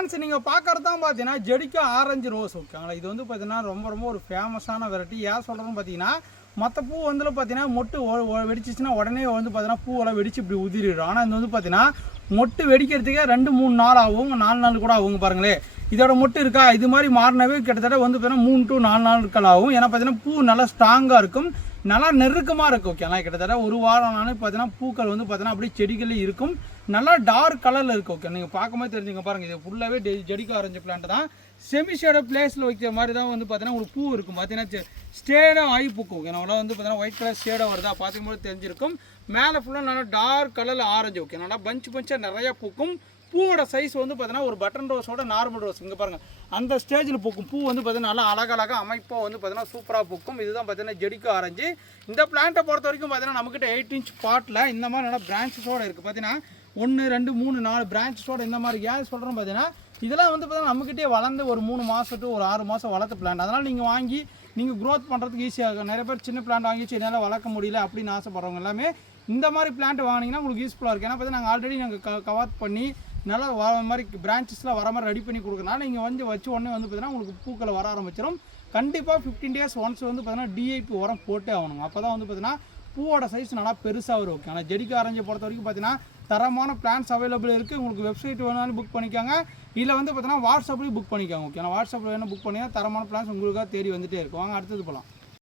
Friends நீங்கள் பார்க்குறது தான் பார்த்தீங்கன்னா ஜெடிக்கா ஆரஞ்சு ரோஸ் ஓகேங்களா. இது வந்து பார்த்தீங்கன்னா ரொம்ப ஒரு ஃபேமஸான வெரைட்டி. ஏன் சொல்கிறோன்னு பார்த்தீங்கன்னா மற்ற பூ வந்து பார்த்தீங்கன்னா மொட்டு வெடிச்சிச்சுன்னா உடனே வந்து பார்த்தீங்கன்னா பூவெல்லாம் வெடிச்சு இப்படி உதிரிடும். ஆனால் இது வந்து பார்த்தீங்கன்னா மொட்டு வெடிக்கிறதுக்கே 2-3 நாள் ஆகும், 4 நாள் கூட ஆகுங்க பாருங்களேன். இதோட மொட்டு இருக்கா இது மாதிரி மாறினவே கிட்டத்தட்ட வந்து பார்த்தீங்கன்னா 3 to 4 நாட்கள் ஆகும். ஏன்னா பார்த்தீங்கன்னா பூ நல்லா ஸ்ட்ராங்காக இருக்கும், நல்லா நெருக்கமாக இருக்கும் ஓகேங்களா. கிட்டத்தட்ட ஒரு வாரம் நாள் பார்த்தீங்கன்னா பூக்கள் வந்து பார்த்தீங்கன்னா அப்படியே செடிகளே இருக்கும், நல்லா டார்க் கலரில் இருக்குது ஓகே. நீங்கள் பார்க்கும்போது தெரிஞ்சுங்க பாருங்கள், இது ஃபுல்லாகவே ஜெடிக்கா ஆரஞ்சு பிளான்ட் தான். செமி ஷேடோ பிளேஸில் வைக்கிற மாதிரி தான் வந்து பார்த்தீங்கன்னா ஒரு பூ இருக்கும். பார்த்தீங்கன்னா ஸ்டேடாக ஆகி பூக்கும் ஓகே. நம்மள வந்து பார்த்தீங்கன்னா ஒயிட் கலர் ஷேடாக வருதா பார்க்கும்போது தெரிஞ்சிருக்கும். மேலே ஃபுல்லாக நல்லா டார்க் கலரில் ஆரஞ்சு ஓகே, நல்லா பஞ்சாக நிறையா பூக்கும். பூவோட சைஸ் வந்து பார்த்தீங்கன்னா ஒரு பட்டன் ரோஸோட நார்மல் ரோஸ் இங்கே பாருங்கள் அந்த ஸ்டேஜில் பூக்கும். பூ வந்து பார்த்தீங்கன்னா நல்லா அழகழகாக அமைப்பாக வந்து பார்த்தீங்கன்னா சூப்பராக பூக்கும். இதுதான் பார்த்தீங்கன்னா ஜெடிக்கா ஆரஞ்சு. இந்த பிளான்ட்டை பொறுத்த வரைக்கும் பார்த்தீங்கன்னா நம்மக்கிட்ட 8 inch பாட்டில் இந்த மாதிரி நல்லா பிரான்ச்சஸோடு இருக்குது. பார்த்தீங்கன்னா 1 2 3 4 பிரான்ச்சஸோடு இந்த மாதிரி. ஏன் சொல்கிறோம் பார்த்தீங்கன்னா இதெல்லாம் வந்து பார்த்தீங்கன்னா நம்மக்கிட்டே வளர்ந்து ஒரு 3 மாதம் to ஒரு 6 மாதம் வளர்த்த பிளான்ட். அதனால் நீங்கள் வாங்கி நீங்கள் க்ரோத் பண்ணுறதுக்கு ஈஸியாக இருக்கும். நிறைய பேர் சின்ன பிளான்ட் வாங்கி என்னால் வளர்க்க முடியல அப்படின்னு ஆசைப்படுறவங்க எல்லாமே இந்த மாதிரி பிளான்ட் வாங்கினீங்கன்னா உங்களுக்கு யூஸ்ஃபுல்லாக இருக்குது. ஏன்னா பார்த்தீங்கன்னா நாங்கள் ஆல்ரெடி நாங்கள் கவாத் பண்ணி நல்லா வர மாதிரி பிரான்ச்சஸ்லாம் வர மாதிரி ரெடி பண்ணி கொடுக்குறனால நீங்கள் வந்து வச்சு உடனே வந்து பார்த்தீங்கன்னா உங்களுக்கு பூக்களை வர ஆரம்பிச்சிடும். கண்டிப்பாக 15 days ஒன்ஸ் வந்து பார்த்தீங்கன்னா டிஐபி உரம் போட்டே ஆகணும். அப்போ தான் வந்து பார்த்தீங்கன்னா பூவோட சைஸ் நல்லா பெருசாக வரும் ஓகே. ஆனால் ஜெடிக்கா ஆரஞ்சை பொறுத்த வரைக்கும் பார்த்தீங்கன்னா தரமான பிளான்ஸ் அவைலபிள் இருக்குது. உங்களுக்கு வெப்சைட் வேணாலும் புக் பண்ணிக்காங்க, இல்லை வந்து பார்த்தீங்கன்னா வாட்ஸ்அப்லேயும் புக் பண்ணிக்காங்க ஓகே. ஆனால் வாட்ஸ்அப்பில் வேணும் புக் பண்ணிங்கன்னா தரமான பிளான்ஸ் உங்களுக்காக தேடி வந்துகிட்டே இருக்கும். வாங்க அடுத்தது போகலாம்.